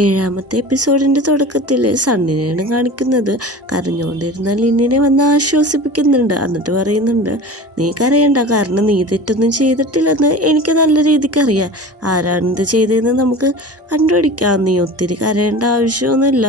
ഏഴാമത്തെ എപ്പിസോഡിൻ്റെ തുടക്കത്തിൽ സണ്ണിനെയാണ് കാണിക്കുന്നത്. കരഞ്ഞുകൊണ്ടിരുന്ന ലിന്നിനെ വന്ന് ആശ്വസിപ്പിക്കുന്നുണ്ട്. എന്നിട്ട് പറയുന്നുണ്ട്, നീ കരയണ്ട, കാരണം നീ തെറ്റൊന്നും ചെയ്തിട്ടില്ലെന്ന് എനിക്ക് നല്ല രീതിക്ക് അറിയാം. ആരാണിത് ചെയ്തതെന്ന് നമുക്ക് കണ്ടുപിടിക്കാം. നീ ഒത്തിരി കരയേണ്ട ആവശ്യമൊന്നുമില്ല,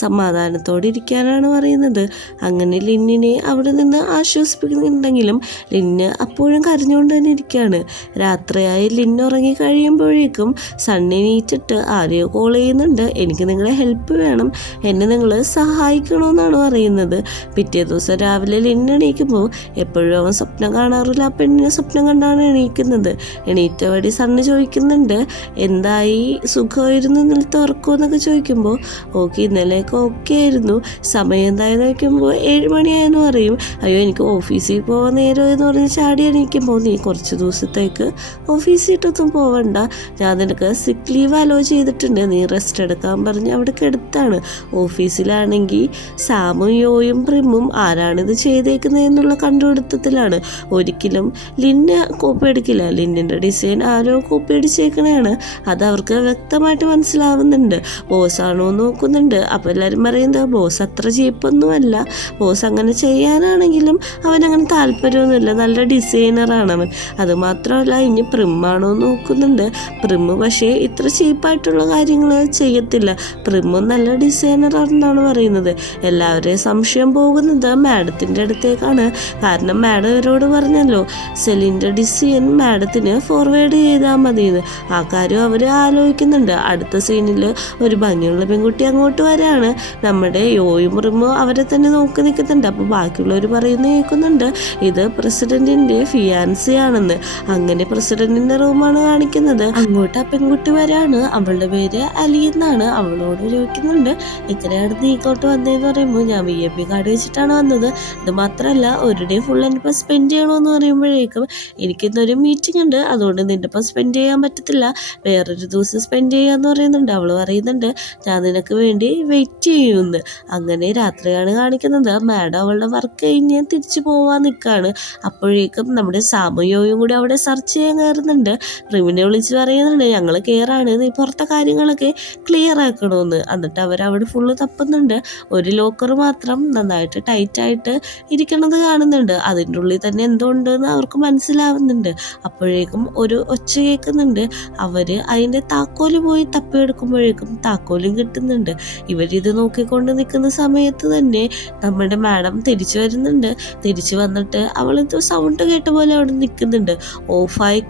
സമാധാനത്തോടെ ഇരിക്കാനാണ് പറയുന്നത്. അങ്ങനെ ലിന്നിനെ അവിടെ നിന്ന് ആശ്വസിപ്പിക്കുന്നുണ്ടെങ്കിലും ലിന്ന് അപ്പോഴും കരഞ്ഞുകൊണ്ട് തന്നെ ഇരിക്കുകയാണ്. രാത്രിയായി ലിന്ന് ഉറങ്ങി കഴിയുമ്പോഴേക്കും സണ്ണി നീറ്റിട്ട് ആരെയോ കോൾ ചെയ്യുന്നുണ്ട്. എനിക്ക് നിങ്ങളെ ഹെൽപ്പ് വേണം, എന്നെ നിങ്ങൾ സഹായിക്കണമെന്നാണ് പറയുന്നത്. പിറ്റേ ദിവസം രാവിലെ ലിന്ന് എണീക്കുമ്പോൾ എപ്പോഴും അവൻ സ്വപ്നം കാണാറില്ല, ആ പെണ്ണിനെ സ്വപ്നം കണ്ടാണ് എണീക്കുന്നത്. എണീറ്റ വഴി സണ്ണ് ചോദിക്കുന്നുണ്ട്, എന്തായി, സുഖമായിരുന്നു ഇന്നലത്തെ ഉറക്കമെന്നൊക്കെ ചോദിക്കുമ്പോൾ ഓക്കെ ഇന്നലെയൊക്കെ ഓക്കെ ആയിരുന്നു, സമയം എന്തായെന്ന് ചോദിക്കുമ്പോൾ 7 മണിയായെന്ന് പറയും. അയ്യോ എനിക്ക് ഓഫീസിൽ പോകാൻ നേരമെന്ന് പറഞ്ഞ് ചാടി എണീക്കുമ്പോൾ നീ കുറച്ച് ദിവസത്തേക്ക് ഓഫീസിട്ടൊന്നും പോവണ്ട, ഞാൻ നിനക്ക് സിക്ക് ലീവ് അലോ ചെയ്തിട്ടുണ്ട്, നീ റെസ്റ്റ് എടുക്കാൻ പറഞ്ഞ് അവിടെ കെടുത്താണ്. ഓഫീസിലാണെങ്കിൽ സാമും യോയും പ്രിമും ആരാണിത് ചെയ്തേക്കുന്നതെന്നുള്ള കണ്ടുപിടുത്തത്തിലാണ്. ഒരിക്കലും ലിന്ന് കോപ്പി അടിക്കില്ല, ലിന്നിൻ്റെ ഡിസൈൻ ആരോ കോപ്പി അടിച്ചേക്കണതാണ്. അത് അവർക്ക് വ്യക്തമായിട്ട് മനസ്സിലാവുന്നുണ്ട്. ബോസാണോ നോക്കുന്നുണ്ട്. അപ്പോൾ എല്ലാവരും പറയുന്നത് ബോസ് അത്ര ചീപ്പൊന്നുമല്ല, ബോസ് അങ്ങനെ ചെയ്യാനാണെങ്കിലും അവനങ്ങനെ താല്പര്യമൊന്നുമില്ല, നല്ല ഡിസൈനറാണ് അവൻ. അതുമാത്രമല്ല ഇനി പ്രിമ്മാണോ നോക്കുന്നുണ്ട്. പ്രിമ്മ് പക്ഷേ ഇത്ര ചീപ്പായിട്ടുള്ള കാര്യങ്ങൾ ചെയ്യത്തില്ല, പ്രിമ്മും നല്ല ഡിസൈനറാണെന്നാണ് പറയുന്നത്. എല്ലാവരെയും സംശയം പോകുന്നത് മാഡത്തിൻ്റെ അടുത്തേക്കാണ്. കാരണം മാഡം ഇവരോട് പറഞ്ഞല്ലോ സെലിൻ്റെ ഡിസൈൻ മാഡത്തിന് ഫോർവേഡ് ചെയ്താൽ മതിയെന്ന്. ആ കാര്യം അവർ ആലോചിക്കുന്നുണ്ട്. അടുത്ത സീനിൽ ഒരു ഭംഗിയുള്ള പെൺകുട്ടി അങ്ങോട്ട് വരാണ്. നമ്മുടെ യോയും പ്രിമ്മും അവരെ തന്നെ നോക്കി നിൽക്കുന്നുണ്ട്. അപ്പോൾ ബാക്കിയുള്ളവർ പറയുന്നത് കേൾക്കുന്നുണ്ട്, ഇത് പ്രസിഡന്റിൻ്റെ ഫിയാൻസി ആണെന്ന്. അങ്ങനെ പ്രസിഡന്റിൻ്റെ റൂമാണ് കാണിക്കുന്നത്. അങ്ങോട്ട് ആ പെൺകുട്ടി വരാണ്. അവളുടെ പേര് അലി എന്നാണ്. അവളോട് ചോദിക്കുന്നുണ്ട്, ഇത്രയാണ് നീ ഇങ്ങോട്ട് വന്നതെന്ന് പറയുമ്പോൾ ഞാൻ VIP കാർഡ് വെച്ചിട്ടാണ് വന്നത്, അത് മാത്രമല്ല ഒരു ഡേ ഫുൾ എന്നിപ്പോൾ സ്പെൻഡ് ചെയ്യണമെന്ന് പറയുമ്പോഴേക്കും എനിക്കിന്നൊരു മീറ്റിംഗ് ഉണ്ട്, അതുകൊണ്ട് നിൻ്റെ ഇപ്പോൾ സ്പെൻഡ് ചെയ്യാൻ പറ്റത്തില്ല, വേറൊരു ദിവസം സ്പെൻഡ് ചെയ്യാമെന്ന് പറയുന്നുണ്ട്. അവൾ പറയുന്നുണ്ട് ഞാൻ നിനക്ക് വേണ്ടി വെയിറ്റ് ചെയ്യുമെന്ന്. അങ്ങനെ രാത്രിയാണ് കാണിക്കുന്നത്. മാഡം അവളുടെ വർക്ക് കഴിഞ്ഞ് തിരിച്ചു പോവാൻ നിൽക്കുകയാണ്. അപ്പോഴേക്കും നമ്മുടെ സാമയോയും കൂടി അവിടെ സെർച്ച് ചെയ്യാൻ കയറുന്നുണ്ട്. പ്രിമിനെ വിളിച്ച് പറയുന്നുണ്ട്, ഞങ്ങൾ കയറാണ്, നീ പുറത്തെ കാര്യങ്ങളൊക്കെ ക്ലിയർ ആക്കണമെന്ന്. എന്നിട്ട് അവരവിടെ ഫുള്ള് തപ്പുന്നുണ്ട്. ഒരു ലോക്കർ മാത്രം നന്നായിട്ട് ടൈറ്റായിട്ട് ഇരിക്കണത് കാണുന്നുണ്ട്. അതിൻ്റെ ഉള്ളിൽ തന്നെ എന്തുണ്ടെന്ന് അവർക്ക് മനസ്സിലാവുന്നുണ്ട്. അപ്പോഴേക്കും ഒരു ഒച്ച കേൾക്കുന്നുണ്ട്. അവർ അതിൻ്റെ താക്കോല് പോയി തപ്പിയെടുക്കുമ്പോഴേക്കും താക്കോലും കിട്ടുന്നുണ്ട്. ഇവരിത് നോക്കിക്കൊണ്ട് നിൽക്കുന്ന സമയത്ത് തന്നെ നമ്മുടെ മാഡം തിരിച്ചു വരുന്നുണ്ട്. തിരിച്ചു വന്നിട്ട് അവളിത് സൗണ്ട് കേട്ട പോലെ അവിടെ നിൽക്കുന്നുണ്ട്. ഓഫായി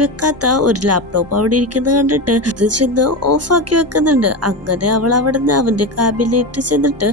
വെക്കാത്ത ഒരു ലാപ്ടോപ്പ് അവിടെ ഇരിക്കുന്നത് കണ്ടിട്ട് ഇത് ചെന്ന് ഓഫാക്കി വെക്കുന്നുണ്ട്. അങ്ങനെ അവൾ അവിടെ നിന്ന് അവൻ്റെ ക്യാബിനറ്റ് ചെന്നിട്ട്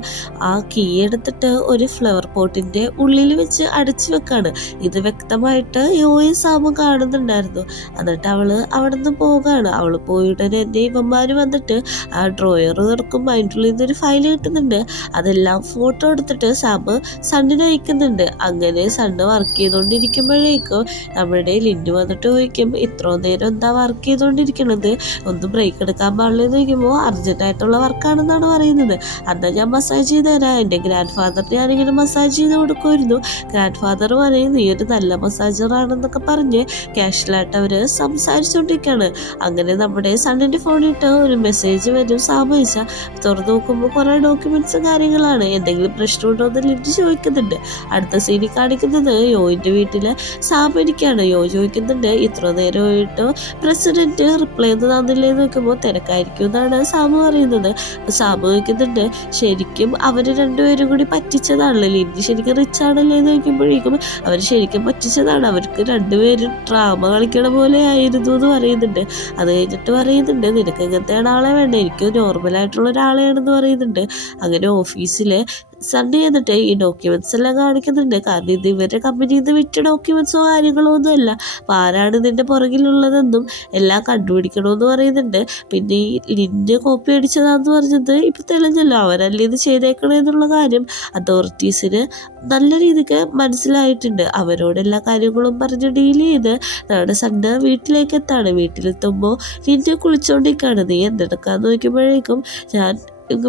ആ കീ എടുത്തിട്ട് ഒരു ഫ്ലവർ പോട്ടിൻ്റെ ഉള്ളിൽ വെച്ച് അടച്ചു വെക്കാണ്. ഇത് വ്യക്തമായിട്ട് യോയും സാമും കാണുന്നുണ്ടായിരുന്നു. എന്നിട്ട് അവള് അവിടെ നിന്ന് പോകാണ്. അവൾ പോയിടനെ എൻ്റെ ഇവന്മാർ വന്നിട്ട് ആ ഡ്രോയർ തുറക്കുമ്പോൾ അതിൻ്റെ ഉള്ളിൽ നിന്നൊരു ഫയൽ കിട്ടുന്നുണ്ട്. അതെല്ലാം ഫോട്ടോ എടുത്തിട്ട് സാമ് സണ്ണിന് അയക്കുന്നുണ്ട്. അങ്ങനെ സണ്ണ് വർക്ക് ചെയ്തുകൊണ്ടിരിക്കുമ്പോഴേക്കും നമ്മുടെ ലിന്നു വന്നിട്ട് ചോദിക്കും, ഇത്ര നേരം എന്താ വർക്ക് ചെയ്തുകൊണ്ടിരിക്കണത്, ഒന്ന് ബ്രേക്ക് എടുക്കാൻ പാടില്ലെന്ന് ചോദിക്കുമ്പോൾ അർജൻറ്റായിട്ടുള്ള വർക്കാണെന്നാണ് പറയുന്നത്. അന്നാ ഞാൻ മസാജ് ചെയ്ത് തരാം, എൻ്റെ ഗ്രാൻഡ് ഫാദറിന് ഞാനിങ്ങനെ മസാജ് ചെയ്ത് കൊടുക്കുമായിരുന്നു. ഗ്രാൻഡ് ഫാദർ പറയും നീ ഒരു നല്ല മസാജറാണെന്നൊക്കെ പറഞ്ഞ് ക്യാഷ്വലായിട്ട് അവർ സംസാരിച്ചുകൊണ്ടിരിക്കുകയാണ്. അങ്ങനെ നമ്മുടെ സണ്ണിൻ്റെ ഫോണിട്ട് ഒരു മെസ്സേജ് വരും. സാമയിച്ച തുറന്നു നോക്കുമ്പോൾ കുറേ ഡോക്യുമെൻറ്റ്സും കാര്യങ്ങളാണ്. എന്തെങ്കിലും പ്രശ്നമുണ്ടോ എന്ന് ലിൻഡി ചോദിക്കുന്നുണ്ട്. അടുത്ത സീനിൽ കാണിക്കുന്നത് യോയിൻ്റെ വീട്ടിൽ സാമരിക്കാണ്. യോ ചോദിക്കുന്നുണ്ട്, ഇത്ര നേരമായിട്ട് പ്രസിഡന്റ് റിപ്ലൈ ഒന്നും തന്നില്ലേന്ന് നോക്കുമ്പോൾ തിരക്കായിരിക്കും എന്നാണ് സാമു പറയുന്നത്. അപ്പോൾ സാമു ചോദിക്കുന്നുണ്ട്, ശരിക്കും അവർ രണ്ടുപേരും കൂടി പറ്റിച്ചതാണല്ലോ, ലിൻഡി ശരിക്കും റിച്ച് ആണല്ലേ എന്ന് ചോദിക്കുമ്പോഴേക്കും അവർ ശരിക്കും പറ്റിച്ചതാണ്, അവർക്ക് രണ്ടുപേരും ഡ്രാമ കളിക്കണ പോലെ ആയിരുന്നു എന്ന് പറയുന്നുണ്ട്. അത് കഴിഞ്ഞിട്ട് പറയുന്നുണ്ട്, നിനക്ക് എങ്ങനത്തെയാണ് ആളെ വേണ്ടത്, എനിക്ക് നോർമലായിട്ടുള്ള ഒരാളെയാണെന്ന് പറയുന്നുണ്ട്. അങ്ങനെ ഓഫീസിൽ സൺഡേ എന്നിട്ട് ഈ ഡോക്യുമെൻറ്റ്സ് എല്ലാം കാണിക്കുന്നുണ്ട്. കാരണം ഇത് ഇവരുടെ കമ്പനിയിൽ നിന്ന് വിറ്റ ഡോക്യുമെൻറ്റ്സോ കാര്യങ്ങളോ ഒന്നും അല്ല, അപ്പോൾ ആരാണ് ഇതിൻ്റെ പുറകിലുള്ളതെന്നും എല്ലാം കണ്ടുപിടിക്കണമെന്ന് പറയുന്നുണ്ട്. പിന്നെ ഈ ലിൻ്റെ കോപ്പി അടിച്ചതാന്ന് പറഞ്ഞത് ഇപ്പം തെളിഞ്ഞല്ലോ, അവരല്ലേ ഇത് ചെയ്തേക്കണമെന്നുള്ള കാര്യം അതോറിറ്റീസിന് നല്ല രീതിക്ക് മനസ്സിലായിട്ടുണ്ട്. അവരോട് എല്ലാ കാര്യങ്ങളും പറഞ്ഞ് ഡീൽ ചെയ്ത് നമ്മുടെ സണ്ണ് വീട്ടിലേക്ക് എത്താണ്. വീട്ടിലെത്തുമ്പോൾ ലിൻ്റെ കുളിച്ചോണ്ടിരിക്കുകയാണ്. നീ എന്തെടുക്കാന്ന് നോക്കുമ്പോഴേക്കും ഞാൻ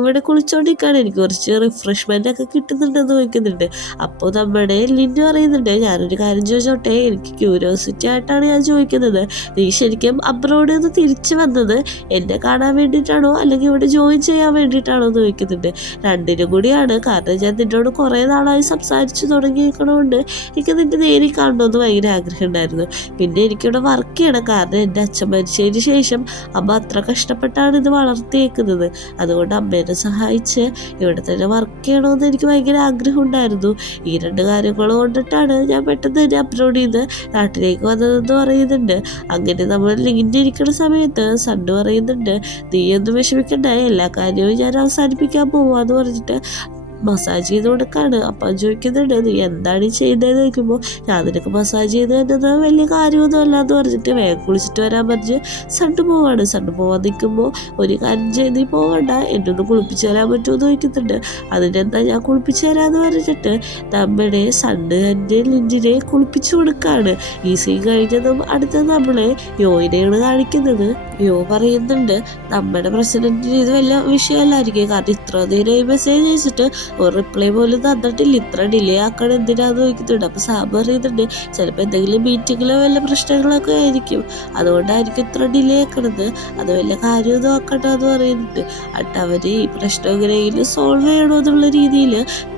ഇവിടെ കുളിച്ചോണ്ടിരിക്കുകയാണ്. എനിക്ക് കുറച്ച് റിഫ്രഷ്മെൻ്റ് ഒക്കെ കിട്ടുന്നുണ്ടെന്ന് ചോദിക്കുന്നുണ്ട്. അപ്പോൾ നമ്മുടെ ലിൻഡു പറയുന്നുണ്ട്, ഞാനൊരു കാര്യം ചോദിച്ചോട്ടെ, എനിക്ക് ക്യൂരിയോസിറ്റി ആയിട്ടാണ് ഞാൻ ചോദിക്കുന്നത്. നീ ശരിക്കും അബ്രോഡിൽ നിന്ന് തിരിച്ചു വന്നത് എന്നെ കാണാൻ വേണ്ടിയിട്ടാണോ അല്ലെങ്കിൽ ഇവിടെ ജോയിൻ ചെയ്യാൻ വേണ്ടിയിട്ടാണോ എന്ന് ചോദിക്കുന്നുണ്ട്. രണ്ടിനും കൂടിയാണ്. കാരണം ഞാൻ നിന്നോട് കുറേ നാളായി സംസാരിച്ചു തുടങ്ങിയിരിക്കണോണ്ട് എനിക്ക് നിൻ്റെ നേരിൽ കാണണമെന്ന് ഭയങ്കര ആഗ്രഹം ഉണ്ടായിരുന്നു. പിന്നെ എനിക്കിവിടെ വർക്ക് ചെയ്യണം. കാരണം എൻ്റെ അച്ഛൻ മരിച്ചതിന് ശേഷം അമ്മ അത്ര കഷ്ടപ്പെട്ടാണ് ഇത് വളർത്തിയേക്കുന്നത്. അതുകൊണ്ട് അമ്മേനെ സഹായിച്ച് ഇവിടെ തന്നെ വർക്ക് ചെയ്യണമെന്ന് എനിക്ക് ഭയങ്കര ആഗ്രഹം ഉണ്ടായിരുന്നു. ഈ രണ്ട് കാര്യങ്ങൾ കൊണ്ടിട്ടാണ് ഞാൻ പെട്ടെന്ന് തന്നെ അപ്ലോഡ് ചെയ്ത് നാട്ടിലേക്ക് വന്നതെന്ന് പറയുന്നുണ്ട്. അങ്ങനെ നമ്മൾ ലിങ്കിൻ്റെ ഇരിക്കുന്ന സമയത്ത് സണ്ണ് പറയുന്നുണ്ട്, നീ ഒന്നും വിഷമിക്കണ്ട, എല്ലാ കാര്യവും ഞാൻ അവസാനിപ്പിക്കാൻ പോവാന്ന് പറഞ്ഞിട്ട് മസാജ് ചെയ്ത് കൊടുക്കാണ്. അപ്പം ചോദിക്കുന്നുണ്ട്, നീ എന്താണ് ഈ ചെയ്യുന്നതെന്ന് ചോദിക്കുമ്പോൾ ഞാൻ നിനക്ക് മസാജ് ചെയ്ത് തന്നത് വലിയ കാര്യമൊന്നും അല്ല എന്ന് പറഞ്ഞിട്ട് വേഗം കുളിച്ചിട്ട് വരാൻ പറഞ്ഞ് സണ്ണ് പോവാണ്. സണ്ണ് പോവാൻ നിൽക്കുമ്പോൾ ഒരു കാര്യം ചെയ്ത് നീ പോകണ്ട, എന്നൊന്ന് കുളിപ്പിച്ച് തരാൻ പറ്റുമോ എന്ന് ചോദിക്കുന്നുണ്ട്. അതിനെന്താ ഞാൻ കുളിപ്പിച്ച് തരാമെന്ന് പറഞ്ഞിട്ട് നമ്മുടെ സണ്ണ് എൻ്റെ ലിൻഡിനെ കുളിപ്പിച്ചു കൊടുക്കുകയാണ്. ഈ സീൻ കഴിഞ്ഞതും അടുത്ത നമ്മളെ യോയിനെയാണ് കാണിക്കുന്നത്. യോ പറയുന്നുണ്ട്, നമ്മുടെ പ്രസിഡന്റിന് ഇത് വലിയ വിഷയമല്ലായിരിക്കും. കാരണം ഇത്ര നേരം ഈ മെസ്സേജ് അയച്ചിട്ട് ഒരു റിപ്ലൈ പോലും തന്നിട്ടില്ല, ഇത്ര ഡിലേ ആക്കണം എന്തിനാന്ന് ചോദിക്കുന്നുണ്ട്. അപ്പോൾ സാബ് പറയുന്നുണ്ട്, ചിലപ്പോൾ എന്തെങ്കിലും മീറ്റിങ്ങിലോ വല്ല പ്രശ്നങ്ങളൊക്കെ ആയിരിക്കും, അതുകൊണ്ടായിരിക്കും ഇത്ര ഡിലേ ആക്കണത്, അത് വല്ല കാര്യം നോക്കട്ടെ എന്ന് പറയുന്നുണ്ട്. എന്നിട്ട് അവർ ഈ പ്രശ്നം എങ്ങനെയെങ്കിലും സോൾവ് ചെയ്യണോ എന്നുള്ള രീതിയിൽ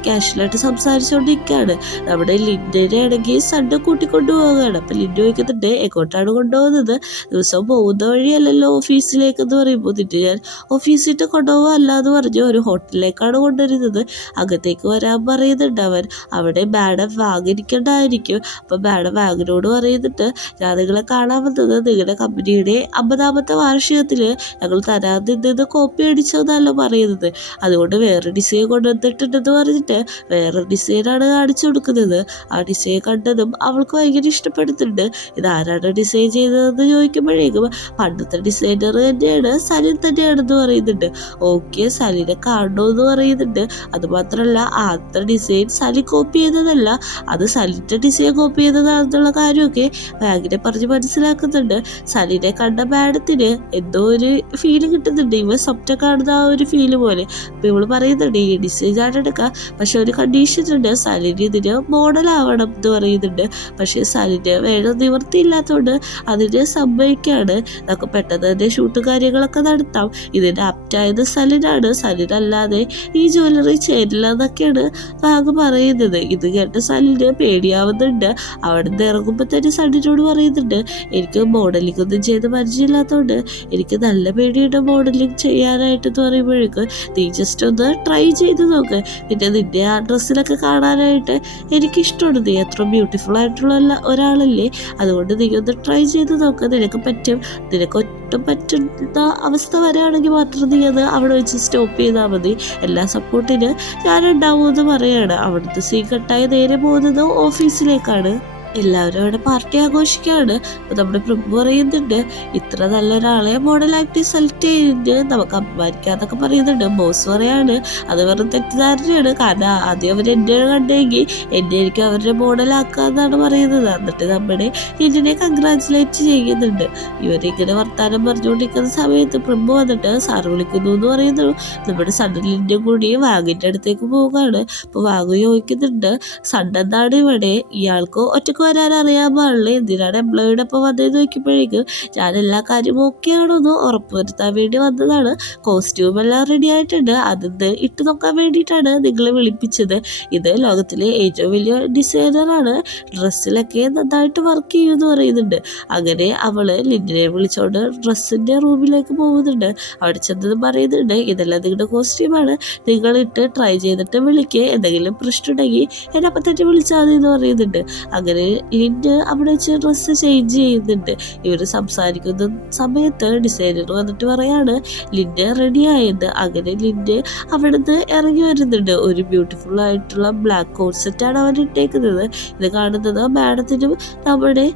കാഷ്വലായിട്ട് സംസാരിച്ചുകൊണ്ടിരിക്കുകയാണ്. നമ്മുടെ ലിൻഡിനെ ആണെങ്കിൽ സണ്ണ് കൂട്ടിക്കൊണ്ടു പോവുകയാണ്. അപ്പം ലിൻഡ് ചോദിക്കുന്നുണ്ട്, എങ്ങോട്ടാണ് കൊണ്ടുപോകുന്നത്, ദിവസം പോകുന്ന വഴിയല്ലല്ലോ ഓഫീസിലേക്ക് എന്ന് പറയുമ്പോൾ, നിന്റെ ഞാൻ ഓഫീസിട്ട് കൊണ്ടുപോകാല്ല എന്ന് പറഞ്ഞ് ഒരു ഹോട്ടലിലേക്കാണ് കൊണ്ടുവരുന്നത്. അകത്തേക്ക് വരാൻ പറയുന്നുണ്ട് അവൻ. അവിടെ മാഡം വാങ്ങിയിരിക്കേണ്ടതായിരിക്കും. അപ്പം മാഡം വാങ്ങിനോട് പറയുന്നുണ്ട്, ഞാൻ നിങ്ങളെ കാണാൻ വന്നത് നിങ്ങളുടെ കമ്പനിയുടെ 50ാമത്തെ വാർഷികത്തിൽ ഞങ്ങൾ തരാൻ നിന്ന് കോപ്പി അടിച്ചതെന്നല്ല പറയുന്നത്, അതുകൊണ്ട് വേറെ ഡിസൈൻ കൊണ്ടുവന്നിട്ടുണ്ടെന്ന് പറഞ്ഞിട്ട് വേറെ ഡിസൈനാണ് കാണിച്ചു കൊടുക്കുന്നത്. ആ ഡിസൈൻ കണ്ടതും അവൾക്ക് ഭയങ്കര ഇഷ്ടപ്പെടുന്നുണ്ട്. ഇതാരാണ് ഡിസൈൻ ചെയ്തതെന്ന് ചോദിക്കുമ്പോഴേക്കും പണ്ടത്തെ ഡിസൈനർ തന്നെയാണ്, സലിൻ തന്നെയാണെന്ന് പറയുന്നുണ്ട്. ഓക്കെ, സലിനെ കാണണമെന്ന് പറയുന്നുണ്ട്. അതുമാത്രമല്ല ആദ്യത്തെ ഡിസൈൻ സലി കോപ്പി ചെയ്തതല്ല, അത് സലിൻ്റെ ഡിസൈൻ കോപ്പി ചെയ്തതാണെന്നുള്ള കാര്യമൊക്കെ ബാഗിനെ പറഞ്ഞ് മനസ്സിലാക്കുന്നുണ്ട്. സലിനെ കണ്ട മാഡത്തിന് എന്തോ ഒരു ഫീല് കിട്ടുന്നുണ്ട്, ഇവ സ്വപ്നം കാണുന്ന ആ ഒരു ഫീല് പോലെ. അപ്പോൾ ഇവള് പറയുന്നുണ്ട്, ഈ ഡിസൈൻ ഞാൻ എടുക്കാം, പക്ഷെ ഒരു കണ്ടീഷൻ ഉണ്ട്, സലിന് ഇതിന് മോഡലാവണം എന്ന് പറയുന്നുണ്ട്. പക്ഷേ സലിന് വേറെ നിവൃത്തിയില്ലാത്തതുകൊണ്ട് അതിന് സമ്മതിക്കുകയാണ്. നമുക്ക് പെട്ടെന്ന് തന്നെ ഷൂട്ട് കാര്യങ്ങളൊക്കെ നടത്താം, ഇതിന് ആപ്റ്റായത് സലിനാണ്, സലിനല്ലാതെ ഈ ജ്വല്ലറി ചേരില്ല എന്നൊക്കെയാണ് വാഗ് പറയുന്നത്. ഇത് കേട്ട സലിന് പേടിയാവുന്നുണ്ട്. അവിടെ നിന്ന് ഇറങ്ങുമ്പോൾ തന്നെ സണ്ണിനോട് പറയുന്നുണ്ട്, എനിക്ക് മോഡലിംഗ് ഒന്നും ചെയ്ത് പരിചയമില്ലാത്തതുകൊണ്ട് എനിക്ക് നല്ല പേടിയുണ്ട് മോഡലിംഗ് ചെയ്യാനായിട്ടെന്ന് പറയുമ്പോഴേക്ക് നീ ജസ്റ്റ് ഒന്ന് ട്രൈ ചെയ്ത് നോക്ക്, പിന്നെ നിന്റെ ആ ഡ്രസ്സിലൊക്കെ കാണാനായിട്ട് എനിക്കിഷ്ടമാണ്, നീ അത്ര ബ്യൂട്ടിഫുൾ ആയിട്ടുള്ള ഒരാളല്ലേ, അതുകൊണ്ട് നീ ഒന്ന് ട്രൈ ചെയ്ത് നോക്ക്, നിനക്ക് പറ്റും, നിനക്ക് ഒട്ടും പറ്റുന്ന അവസ്ഥ വരികയാണെങ്കിൽ മാത്രം നീ അത് അവിടെ വെച്ച് സ്റ്റോപ്പ് ചെയ്താൽ മതി, എല്ലാ സപ്പോർട്ടിന് ഞാനുണ്ടാവുമെന്ന് പറയാണ്. അവിടുത്തെ സീ കട്ടായി നേരെ പോകുന്നത് ഓഫീസിലേക്കാണ്. എല്ലാവരും അവിടെ പാർട്ടി ആഘോഷിക്കുകയാണ്. അപ്പോൾ നമ്മുടെ പ്രഭു പറയുന്നുണ്ട്, ഇത്ര നല്ലൊരാളെ മോഡലാക്കി സെലക്ട് ചെയ്ത് നമുക്ക് അഭിമാനിക്കാന്നൊക്കെ പറയുന്നുണ്ട്. ബോസ് പറയാണ്, അത് വെറും തെറ്റിദ്ധാരണയാണ്, കാരണം ആദ്യം അവർ എന്നെ കണ്ടെങ്കിൽ എന്നെ എനിക്ക് അവരുടെ മോഡലാക്കാന്നാണ് പറയുന്നത്. എന്നിട്ട് നമ്മുടെ ഇതിനെ കൺഗ്രാജുലേറ്റ് ചെയ്യുന്നുണ്ട്. ഇവരിങ്ങനെ വർത്താനം പറഞ്ഞുകൊണ്ടിരിക്കുന്ന സമയത്ത് പ്രഭു വന്നിട്ട് സാറ് വിളിക്കുന്നു എന്ന് പറയുന്നു. നമ്മുടെ സണ്ണിൻ്റെ കൂടി വാഗിൻ്റെ അടുത്തേക്ക് പോവുകയാണ്. അപ്പോൾ വാഗു ചോദിക്കുന്നുണ്ട്, സണ്ണെന്താണ് ഇവിടെ, ഇയാൾക്ക് ഒറ്റക്ക് വരാൻ അറിയാൻ പാടില്ലേ, എന്തിനാണ് എംപ്ലോയിയുടെ ഒപ്പം വന്നതെന്ന് നോക്കിയപ്പോഴേക്കും ഞാൻ എല്ലാ കാര്യവും ഓക്കെ ആണോന്ന് ഉറപ്പുവരുത്താൻ വേണ്ടി വന്നതാണ്, കോസ്റ്റ്യൂം എല്ലാം റെഡി ആയിട്ടുണ്ട്, അതിന്ന് ഇട്ട് നോക്കാൻ വേണ്ടിയിട്ടാണ് നിങ്ങളെ വിളിപ്പിച്ചത്. ഇത് ലോകത്തിലെ ഏറ്റവും വലിയ ഡിസൈനറാണ്, ഡ്രസ്സിലൊക്കെ നന്നായിട്ട് വർക്ക് ചെയ്യുമെന്ന് പറയുന്നുണ്ട്. അങ്ങനെ അവള് ലിൻഡിനെ വിളിച്ചോണ്ട് ഡ്രസ്സിൻ്റെ റൂമിലേക്ക് പോകുന്നുണ്ട്. അവിടെ ചെന്നത് പറയുന്നുണ്ട്, ഇതെല്ലാം നിങ്ങളുടെ കോസ്റ്റ്യൂമാണ്, നിങ്ങളിട്ട് ട്രൈ ചെയ്തിട്ട് വിളിക്കുക, എന്തെങ്കിലും പ്രശ്നം ഉണ്ടെങ്കിൽ എന്നെ അപ്പം തന്നെ വിളിച്ചാൽ മതി എന്ന് പറയുന്നുണ്ട്. അങ്ങനെ ലിൻഡ് അവിടെ വെച്ച് ഡ്രസ്സ് ചേഞ്ച് ചെയ്യുന്നുണ്ട്. ഇവർ സംസാരിക്കുന്ന സമയത്ത് ഡിസൈനർ വന്നിട്ട് പറയാണ് ലിൻഡ് റെഡി ആയെന്ന്. അങ്ങനെ ലിൻഡ് അവിടെ നിന്ന് ഇറങ്ങി വരുന്നുണ്ട്. ഒരു ബ്യൂട്ടിഫുൾ ആയിട്ടുള്ള ബ്ലാക്ക് കോട്ട് സെറ്റാണ് അവൻ ഇട്ടേക്കുന്നത്. ഇത് കാണുന്നത് മാഡത്തിനും നമ്മുടെ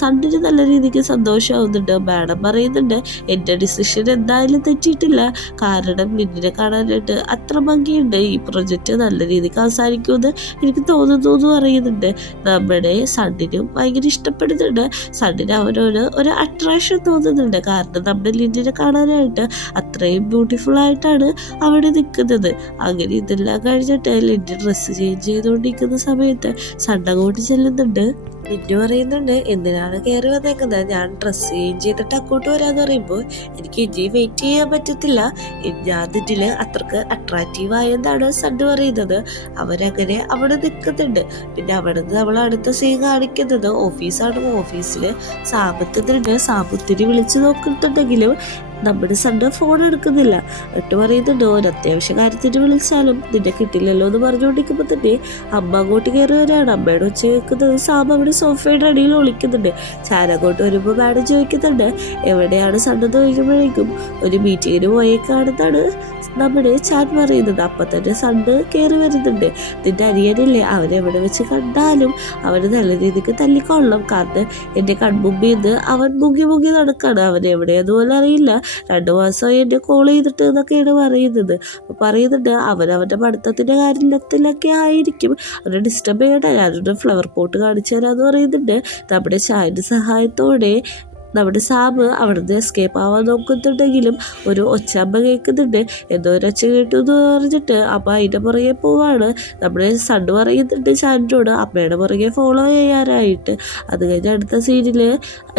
സണ്ണിന് നല്ല രീതിക്ക് സന്തോഷമാവുന്നുണ്ട്. മാഡം പറയുന്നുണ്ട് എൻ്റെ ഡിസിഷൻ എന്തായാലും തെറ്റിയിട്ടില്ല, കാരണം ലിന്നിനെ കാണാനായിട്ട് അത്ര ഭംഗിയുണ്ട്, ഈ പ്രൊജക്റ്റ് നല്ല രീതിക്ക് അവസാനിക്കുമെന്ന് എനിക്ക് തോന്നുന്നു എന്ന് പറയുന്നുണ്ട്. നമ്മുടെ സണ്ണിനും ഭയങ്കര ഇഷ്ടപ്പെടുന്നുണ്ട്. സണ്ണിന് അവനോട് ഒരു അട്രാക്ഷൻ തോന്നുന്നുണ്ട്, കാരണം നമ്മുടെ ലിന്നിനെ കാണാനായിട്ട് അത്രയും ബ്യൂട്ടിഫുൾ ആയിട്ടാണ് അവിടെ നിൽക്കുന്നത്. അങ്ങനെ ഇതെല്ലാം കഴിഞ്ഞിട്ട് ലിന്നി ഡ്രസ്സ് ചേഞ്ച് ചെയ്തുകൊണ്ടിരിക്കുന്ന സമയത്ത് സണ്ണ് അങ്ങോട്ട് ചെല്ലുന്നുണ്ട്. ലിന്നി പറയുന്നുണ്ട് എന്തിനാണ് കയറി വന്നേക്കുന്നത്, ഞാൻ ഡ്രസ്സ് ചേഞ്ച് ചെയ്തിട്ട് അങ്ങോട്ട് വരാന്ന് പറയുമ്പോൾ എനിക്ക് ഇനി വെയിറ്റ് ചെയ്യാൻ പറ്റത്തില്ല, ഞാൻ ഇതിൽ അത്രക്ക് അട്രാക്റ്റീവ് ആയെന്നാണ് സണ്ണ് പറയുന്നത്. അവരങ്ങനെ അവിടെ നിൽക്കുന്നുണ്ട്. പിന്നെ അവിടെ നിന്ന് നമ്മൾ അടുത്ത സീൻ കാണിക്കുന്നത് ഓഫീസാണ്. ഓഫീസിൽ സാമ്പത്തുന്നുണ്ട്. സാമ്പത്തിനെ വിളിച്ചു നോക്കുന്നുണ്ടെങ്കിലും നമ്മുടെ സണ്ണ് ഫോൺ എടുക്കുന്നില്ല. എന്നിട്ട് പറയുന്നുണ്ട് ഒരു അത്യാവശ്യ കാര്യത്തിന് വിളിച്ചാലും നിന്നെ കിട്ടില്ലല്ലോ എന്ന് പറഞ്ഞുകൊണ്ടിരിക്കുമ്പോൾ തന്നെ അമ്മ അങ്ങോട്ട് കയറി വരികയാണ്. അമ്മയുടെ ഒച്ച കേൾക്കുന്നത് സാം അവിടെ സോഫയുടെ അടിയിൽ ഒളിക്കുന്നുണ്ട്. ചാൻ അങ്ങോട്ട് വരുമ്പോൾ മാഡം ചോദിക്കുന്നുണ്ട് എവിടെയാണ് സണ്ണ് എന്ന് ചോദിക്കുമ്പോഴേക്കും ഒരു മീറ്റിങ്ങിന് പോയേക്കാണെന്നാണ് നമ്മുടെ ചാൻ പറയുന്നത്. അപ്പം തന്നെ സണ്ണ് കയറി വരുന്നുണ്ട്. നിന്റെ അനിയനില്ലേ, അവനെവിടെ വെച്ച് കണ്ടാലും അവന് നല്ല രീതിക്ക് തല്ലിക്കൊള്ളണം, കാരണം എൻ്റെ കൺമുമ്പിൽ നിന്ന് അവൻ മുങ്ങി നടക്കാണ്, അവൻ എവിടെയെന്ന് പോലും അറിയില്ല, 2 മാസമായി എന്നെ കോൾ ചെയ്തിട്ട് എന്നൊക്കെയാണ് പറയുന്നത്. അപ്പോൾ പറയുന്നുണ്ട് അവൻ്റെ പഠിത്തത്തിൻ്റെ കാര്യത്തിലൊക്കെ ആയിരിക്കും, അവനെ ഡിസ്റ്റർബ് ചെയ്യണ്ട, ഞാനൊരു ഫ്ലവർ പോട്ട് കാണിച്ചു തരാമെന്ന് പറയുന്നുണ്ട്. നമ്മുടെ ചായൻ്റെ സഹായത്തോടെ നമ്മുടെ സാബ് അവിടുന്ന് എസ്കേപ്പ് ആവാൻ നോക്കുന്നുണ്ടെങ്കിലും ഒരു ഒച്ചമ്മ കേൾക്കുന്നുണ്ട്. എന്തോ ഒരു ഒച്ച കേട്ടു എന്ന് പറഞ്ഞിട്ട് അമ്മ അതിൻ്റെ പുറകെ പോവാണ്. നമ്മുടെ സണ്ണ് പറയുന്നുണ്ട് ചാനിനോട് അമ്മയുടെ പുറകെ ഫോളോ ചെയ്യാനായിട്ട്. അത് കഴിഞ്ഞ് അടുത്ത സീനിൽ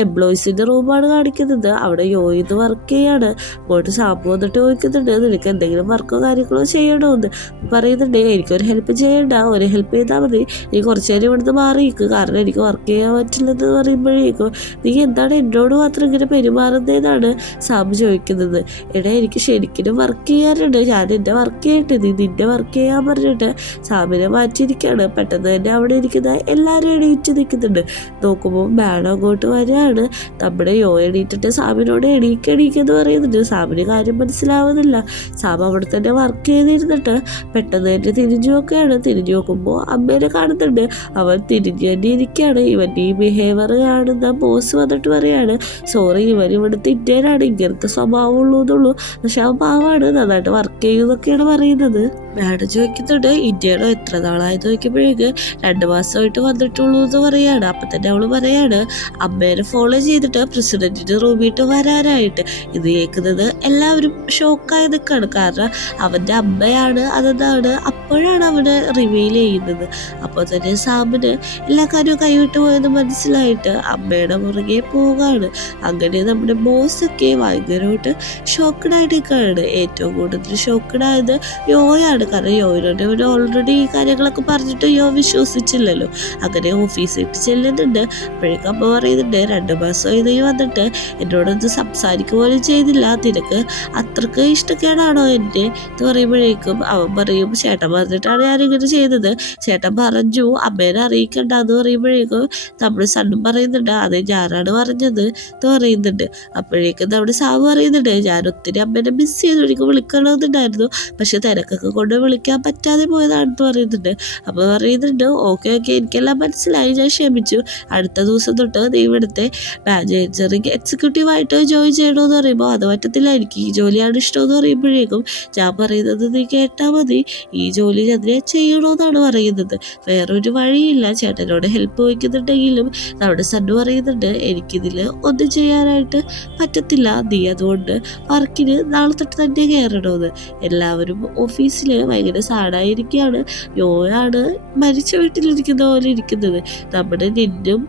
എംപ്ലോയീസിൻ്റെ റൂമാണ് കാണിക്കുന്നത്. അവിടെ യോയിന്ന് വർക്ക് ചെയ്യാണ്. അങ്ങോട്ട് സാബ് വന്നിട്ട് ചോദിക്കുന്നുണ്ട് നിനക്ക് എന്തെങ്കിലും വർക്കോ കാര്യങ്ങളോ ചെയ്യണമെന്ന്. പറയുന്നുണ്ട് എനിക്കൊരു ഹെൽപ്പ് ചെയ്യണ്ട, ഒരു ഹെൽപ്പ് ചെയ്താൽ മതി, നീ കുറച്ച് നേരം ഇവിടുന്ന് മാറിയിരിക്കും, കാരണം എനിക്ക് വർക്ക് ചെയ്യാൻ പറ്റില്ലെന്ന് പറയുമ്പോഴേക്കും നീ എന്താണ് എന്നോട് മാത്രം ഇങ്ങനെ പെരുമാറുന്നതെന്നാണ് സാബ് ചോദിക്കുന്നത്. എടാ എനിക്ക് ശരിക്കും വർക്ക് ചെയ്യാറുണ്ട്, ഞാൻ എൻ്റെ വർക്ക് ചെയ്യട്ടെ, നീ നിൻ്റെ വർക്ക് ചെയ്യാൻ പറഞ്ഞിട്ട് സാബിനെ മാറ്റിയിരിക്കുകയാണ്. പെട്ടെന്ന് തന്നെ അവിടെ ഇരിക്കുന്ന എല്ലാവരും എണീറ്റ് നിൽക്കുന്നുണ്ട്. നോക്കുമ്പോൾ മാഡം അങ്ങോട്ട് വരികയാണ്. നമ്മുടെ എണീറ്റിട്ട് സാബിനോട് എണീക്കെന്ന് പറയുന്നുണ്ട്. സാബിന് കാര്യം മനസ്സിലാവുന്നില്ല. സാബ് അവിടെ തന്നെ വർക്ക് ചെയ്തിരുന്നിട്ട് പെട്ടെന്ന് തന്നെ തിരിഞ്ഞു നോക്കുകയാണ്. തിരിഞ്ഞു നോക്കുമ്പോൾ അമ്മേനെ കാണുന്നുണ്ട്. അവൻ തിരിഞ്ഞു തന്നെ ഇരിക്കുകയാണ്. ഇവൻ്റെ ഈ ബിഹേവിയർ കാണുന്ന ബോസ് വന്നിട്ട് പറയാണ് സോറി ഇവൻ ഇവിടുത്തെ ഇന്ത്യയിലാണ്, ഇങ്ങനത്തെ സ്വഭാവമുള്ളൂ എന്നുള്ളൂ, പക്ഷെ അവൻ പാവാണ്, നന്നായിട്ട് വർക്ക് ചെയ്യുന്നൊക്കെയാണ് പറയുന്നത്. മാഡം ചോദിക്കുന്നുണ്ട് ഇന്ത്യയിലോ എത്ര നാളായെന്ന് ചോദിക്കുമ്പോഴേക്ക് 2 മാസമായിട്ട് വന്നിട്ടുള്ളൂ എന്ന് പറയാണ്. അപ്പം തന്നെ അവൾ പറയാണ് അമ്മേനെ ഫോളോ ചെയ്തിട്ട് പ്രസിഡന്റിന്റെ റൂമിട്ട് വരാനായിട്ട്. ഇത് കേൾക്കുന്നത് എല്ലാവരും ഷോക്കായി നിൽക്കുകയാണ്, കാരണം അവൻ്റെ അമ്മയാണ് അതെന്നാണ് അപ്പോഴാണ് അവന് റിവീൽ ചെയ്യുന്നത്. അപ്പോൾ തന്നെ സാമിന് എല്ലാ കാര്യവും കൈവിട്ട് പോയെന്ന് മനസ്സിലായിട്ട് അമ്മയുടെ പുറകെ പോവുകയാണ്. അങ്ങനെ നമ്മുടെ ബോസൊക്കെ ഭയങ്കരമായിട്ട് ഷോക്കഡായിട്ട് നിൽക്കുകയാണ്. ഏറ്റവും കൂടുതൽ ഷോക്കഡായത് യോയാണ്, കാരണം യോനോട് ഇവിടെ ഓൾറെഡി ഈ കാര്യങ്ങളൊക്കെ പറഞ്ഞിട്ട് യോ വിശ്വസിച്ചില്ലല്ലോ. അങ്ങനെ ഓഫീസിട്ട് ചെല്ലുന്നുണ്ട്. അപ്പോഴേക്കും അമ്മ പറയുന്നുണ്ട് 2 മാസമായി നീ വന്നിട്ട് എന്നോടൊന്ന് സംസാരിക്കുക പോലും ചെയ്തില്ല, നിനക്ക് അത്രക്ക് ഇഷ്ടക്കേടാണോ എൻ്റെ എന്ന് പറയുമ്പോഴേക്കും അവൻ പറയും ചേട്ടൻ പറഞ്ഞിട്ടാണ് ഞാനിങ്ങനെ ചെയ്തത്, ചേട്ടൻ പറഞ്ഞു അമ്മേനെ അറിയിക്കണ്ട എന്ന് പറയുമ്പോഴേക്കും നമ്മുടെ സണ്ണും പറയുന്നുണ്ട് അതെ ഞാനാണ് പറഞ്ഞത് എന്ന് പറയുന്നുണ്ട്. അപ്പോഴേക്കും നമ്മുടെ സാബ് പറയുന്നുണ്ട് ഞാൻ ഒത്തിരി അമ്മേനെ മിസ് ചെയ്തു, എനിക്ക് വിളിക്കണമെന്നുണ്ടായിരുന്നു, പക്ഷെ തിരക്കൊക്കെ കൊണ്ട് വിളിക്കാൻ പറ്റാതെ പോയതാണെന്ന് പറയുന്നുണ്ട്. അപ്പോൾ പറയുന്നുണ്ട് ഓക്കെ എനിക്കെല്ലാം മനസ്സിലായി, ഞാൻ ക്ഷമിച്ചു, അടുത്ത ദിവസം തൊട്ട് നീ ഇവിടുത്തെ മാനേജറിങ് എക്സിക്യൂട്ടീവായിട്ട് ജോയിൻ ചെയ്യണമെന്ന് പറയുമ്പോൾ അത് പറ്റത്തില്ല, എനിക്ക് ഈ ജോലിയാണ് ഇഷ്ടമെന്ന് പറയുമ്പോഴേക്കും ഞാൻ പറയുന്നത് നീ കേട്ടാൽ മതി, ഈ ജോലി ഞാൻ ചെയ്യണമെന്നാണ് പറയുന്നത്, വേറൊരു വഴിയില്ല, ചേട്ടനോട് ഹെൽപ്പ് ചോദിക്കുന്നുണ്ടെങ്കിലും നമ്മുടെ സണ്ണ് പറയുന്നുണ്ട് എനിക്കിതിൽ ഒന്നും ചെയ്യാനായിട്ട് പറ്റത്തില്ല, നീ അതുകൊണ്ട് വർക്കിന് നാളെ തൊട്ട് തന്നെ കയറണമെന്ന്. എല്ലാവരും ഓഫീസിൽ ഭയങ്കര സാഡായിരിക്കുകയാണ്. യോയാണ് മരിച്ച വീട്ടിലിരിക്കുന്ന പോലെ ഇരിക്കുന്നത്. നമ്മുടെ നിന്നും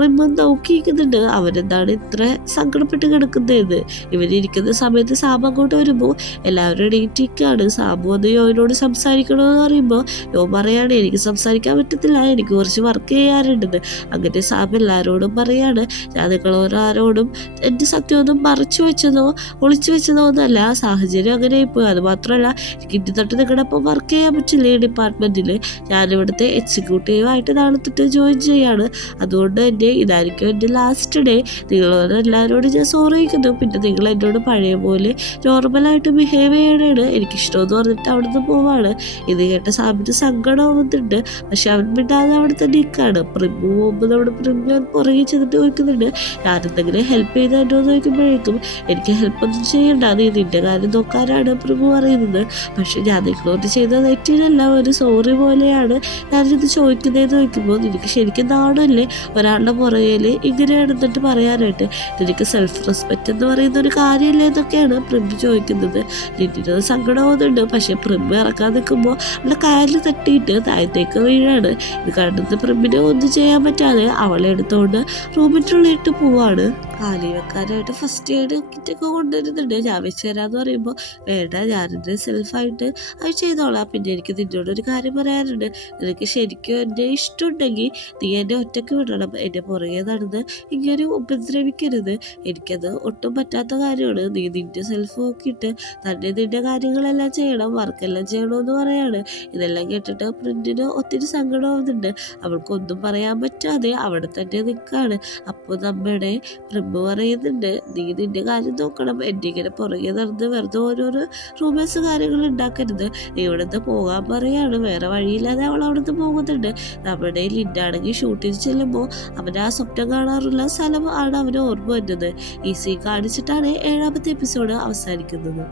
റിമ്മൻ നോക്കിയിരിക്കുന്നുണ്ട് അവരെന്താണ് ഇത്ര സങ്കടപ്പെട്ട് കിടക്കുന്നതെന്ന്. ഇവരിയ്ക്കുന്ന സമയത്ത് സാബ് അങ്ങോട്ട് വരുമ്പോൾ എല്ലാവരും എണീറ്റിരിക്കുകയാണ്. സാബ് വന്ന് യോനോട് സംസാരിക്കണമെന്ന് പറയുമ്പോൾ യോ പറയാണ് എനിക്ക് സംസാരിക്കാൻ പറ്റത്തില്ല, എനിക്ക് കുറച്ച് വർക്ക് ചെയ്യാറുണ്ടെന്ന്. അങ്ങനെ സാബ് എല്ലാവരോടും പറയാണ് ഞാൻ നിങ്ങളോരോടും എൻ്റെ സത്യമൊന്നും മറച്ചു വെച്ചതോ ഒളിച്ചു വെച്ചതോ ഒന്നല്ല, സാഹചര്യം അങ്ങനെ പോയി. അത് മാത്രമല്ല എനിക്ക് ഇനി തൊട്ട് നിങ്ങളുടെ ഒപ്പം വർക്ക് ചെയ്യാൻ പറ്റില്ല ഈ ഡിപ്പാർട്ട്മെൻറ്റിൽ, ഞാനിവിടുത്തെ എക്സിക്യൂട്ടീവായിട്ട് നാളെ തൊട്ട് ജോയിൻ ചെയ്യാണ്, അതുകൊണ്ട് എൻ്റെ ലിന്നെ ഇതായിരിക്കും എൻ്റെ ലാസ്റ്റ് ഡേ. നിങ്ങളോട് എല്ലാവരോടും ഞാൻ സോറി ചോദിക്കുന്നു. പിന്നെ നിങ്ങൾ എന്നോട് പഴയ പോലെ നോർമലായിട്ട് ബിഹേവ് ചെയ്യണേണ് എനിക്കിഷ്ടമെന്ന് പറഞ്ഞിട്ട് അവിടുന്ന് പോവാണ്. ഇത് കേട്ട സാമിന് സങ്കടമാവുന്നുണ്ട്. പക്ഷെ അവൻ മിണ്ടാതെ അവിടെ തന്നെ നിൽക്കുകയാണ്. പ്രിമ്മു പോകുമ്പോൾ നമ്മുടെ പ്രിമ്മു പുറകെ ചെന്നിട്ട് ചോദിക്കുന്നുണ്ട്, ഞാനെന്തെങ്കിലും ഹെൽപ്പ് ചെയ്താൽ എന്നോ ചോദിക്കുമ്പോഴേക്കും എനിക്ക് ഹെൽപ്പൊന്നും ചെയ്യണ്ട, നീ നിൻ്റെ കാര്യം നോക്കാനാണ് പ്രിമ്മു പറയുന്നത്. പക്ഷെ ഞാൻ നിങ്ങളോട് ചെയ്ത തെറ്റിനല്ല, ഒരു സോറി പോലെയാണ് ഞാനിത് ചോദിക്കുന്നതെന്ന് ചോദിക്കുമ്പോൾ നിനക്ക് ശരിക്കും നാണല്ലേ ഒരാളുടെ പുറകിൽ ഇങ്ങനെയാണെന്നിട്ട് പറയാനായിട്ട്? നിനക്ക് സെൽഫ് റെസ്പെക്റ്റ് എന്ന് പറയുന്ന ഒരു കാര്യമില്ല എന്നൊക്കെയാണ് പ്രിമ്മു ചോദിക്കുന്നത്. ലിന്നിന് സങ്കടമാവുന്നുണ്ട്. പക്ഷെ പ്രിമ്മു ഇറക്കാൻ നിൽക്കുമ്പോൾ അവളുടെ കാലിൽ തട്ടിയിട്ട് താഴത്തേക്ക് വീഴാണ്. ഇത് കണ്ടത് പ്രിമ്മിന് ഒന്നും ചെയ്യാൻ പറ്റാതെ അവളെ എടുത്തുകൊണ്ട് റൂമിനുള്ളിട്ട് പോവാണ്. കാലി വെക്കാനായിട്ട് ഫസ്റ്റ് എയ്ഡ് കിറ്റൊക്കെ കൊണ്ടുവരുന്നുണ്ട്. ഞാൻ വെച്ച് തരാമെന്ന് പറയുമ്പോൾ വേണ്ട, ഞാനെൻ്റെ സെൽഫായിട്ട് അത് ചെയ്തോളാം. പിന്നെ എനിക്ക് നിന്നോടൊരു കാര്യം പറയാനുണ്ട്. നിനക്ക് ശരിക്കും എൻ്റെ ഇഷ്ടമുണ്ടെങ്കിൽ നീ എന്നെ ഒറ്റയ്ക്ക് വിടണം. എൻ്റെ പുറകെ നടന്ന് ഇങ്ങനെ ഉപദ്രവിക്കരുത്. എനിക്കത് ഒട്ടും പറ്റാത്ത കാര്യമാണ്. നീ നിൻ്റെ സെൽഫ് നോക്കിയിട്ട് തന്നെ നിൻ്റെ കാര്യങ്ങളെല്ലാം ചെയ്യണം, വർക്കെല്ലാം ചെയ്യണമെന്ന് പറയാണ്. ഇതെല്ലാം കേട്ടിട്ട് പ്രിന്റിന് ഒത്തിരി സങ്കടമാവുന്നുണ്ട്. അവൾക്കൊന്നും പറയാൻ പറ്റാതെ അവിടെ തന്നെ നിൽക്കുകയാണ്. അപ്പോൾ നമ്മുടെ പ്രിമ്മ പറയുന്നുണ്ട്, നീ നിൻ്റെ കാര്യം നോക്കണം, എൻ്റെ ഇങ്ങനെ പുറകെ നടന്ന് വെറുതെ ഓരോരോ റൂമേഴ്സ് കാര്യങ്ങൾ ഉണ്ടാക്കരുത്. നീ ഇവിടെ നിന്ന് പോകാൻ പറയാണ്. വേറെ വഴിയില്ലാതെ അവൾ അവിടെ നിന്ന് പോകുന്നുണ്ട്. നമ്മുടെ ലിന്നാണെങ്കിൽ ഷൂട്ടിന് ചെല്ലുമ്പോൾ അവൻ ആ സ്വപ്നം കാണാറുള്ള സ്ഥലം ആണ് അവന് ഓർമ്മ വരുന്നത്. ഈ സീൻ കാണിച്ചിട്ടാണ് 7ാമത്തെ എപ്പിസോഡ് അവസാനിക്കുന്നത്.